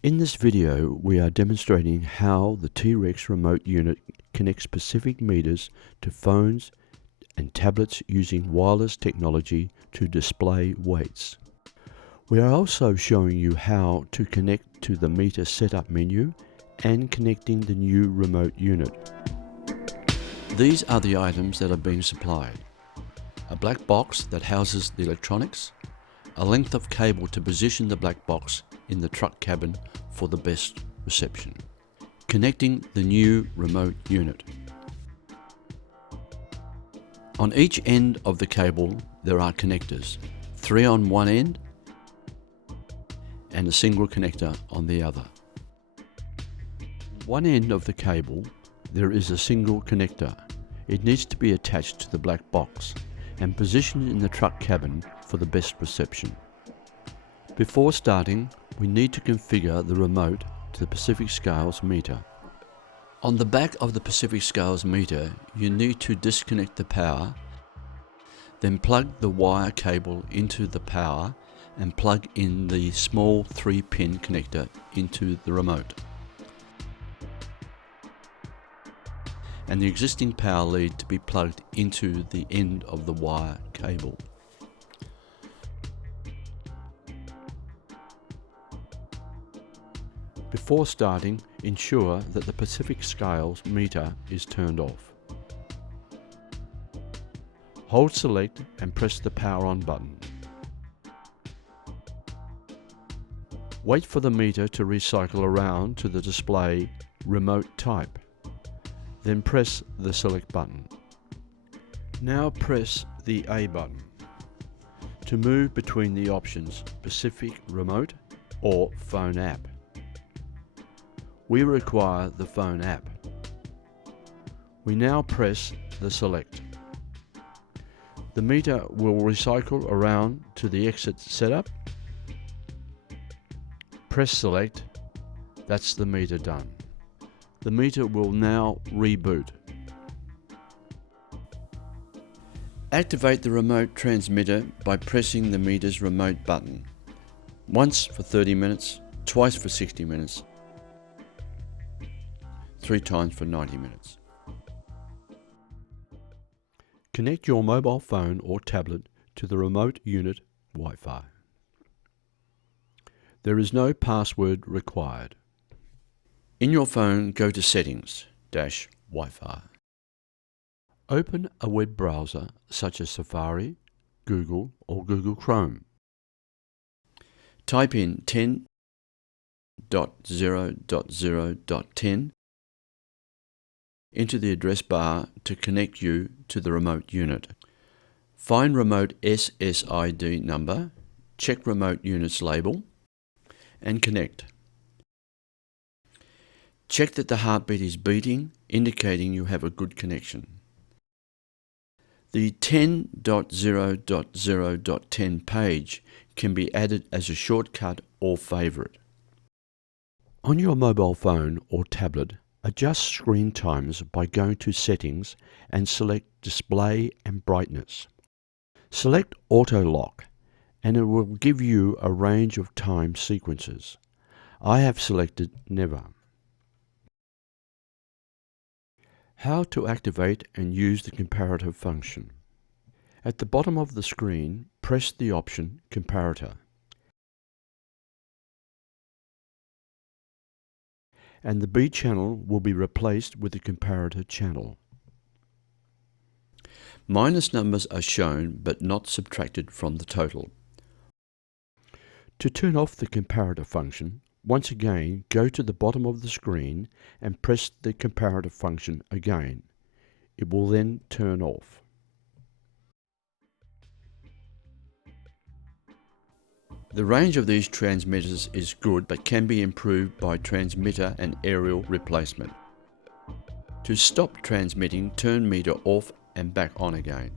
In this video, we are demonstrating how the T-Rex remote unit connects specific meters to phones and tablets using wireless technology to display weights. We are also showing you how to connect to the meter setup menu and connecting the new remote unit. These are the items that are being supplied. A black box that houses the electronics, a length of cable to position the black box in the truck cabin for the best reception. Connecting the new remote unit. On each end of the cable there are connectors, 3 on one end and a single connector on the other. One end of the cable there is a single connector. It needs to be attached to the black box and positioned in the truck cabin for the best reception. Before starting, we need to configure the remote to the Pacific Scales meter. On the back of the Pacific Scales meter, you need to disconnect the power, then plug the wire cable into the power and plug in the small 3-pin connector into the remote. And the existing power lead to be plugged into the end of the wire cable. Before starting, ensure that the Pacific Scales meter is turned off. Hold select and press the power on button. Wait for the meter to recycle around to the display remote type. Then press the select button. Now press the A button to move between the options Pacific Remote or Phone App. We require the phone app. We now press the select. The meter will recycle around to the exit setup. Press select. That's the meter done. The meter will now reboot. Activate the remote transmitter by pressing the meter's remote button. Once for 30 minutes, twice for 60 minutes, 3 times for 90 minutes. Connect your mobile phone or tablet to the remote unit Wi-Fi. There is no password required. In your phone, go to Settings, Wi-Fi. Open a web browser such as Safari, Google or Google Chrome. Type in 10.0.0.10 into the address bar to connect you to the remote unit. Find remote SSID number, check remote unit's label, and connect. Check that the heartbeat is beating, indicating you have a good connection. The 10.0.0.10 page can be added as a shortcut or favorite. On your mobile phone or tablet, adjust screen times by going to Settings and select Display and Brightness. Select Auto Lock and it will give you a range of time sequences. I have selected Never. How to activate and use the comparator function. At the bottom of the screen, press the option Comparator. And the B channel will be replaced with the comparator channel. Minus numbers are shown but not subtracted from the total. To turn off the comparator function, once again go to the bottom of the screen and press the comparator function again. It will then turn off. The range of these transmitters is good but can be improved by transmitter and aerial replacement. To stop transmitting, turn meter off and back on again.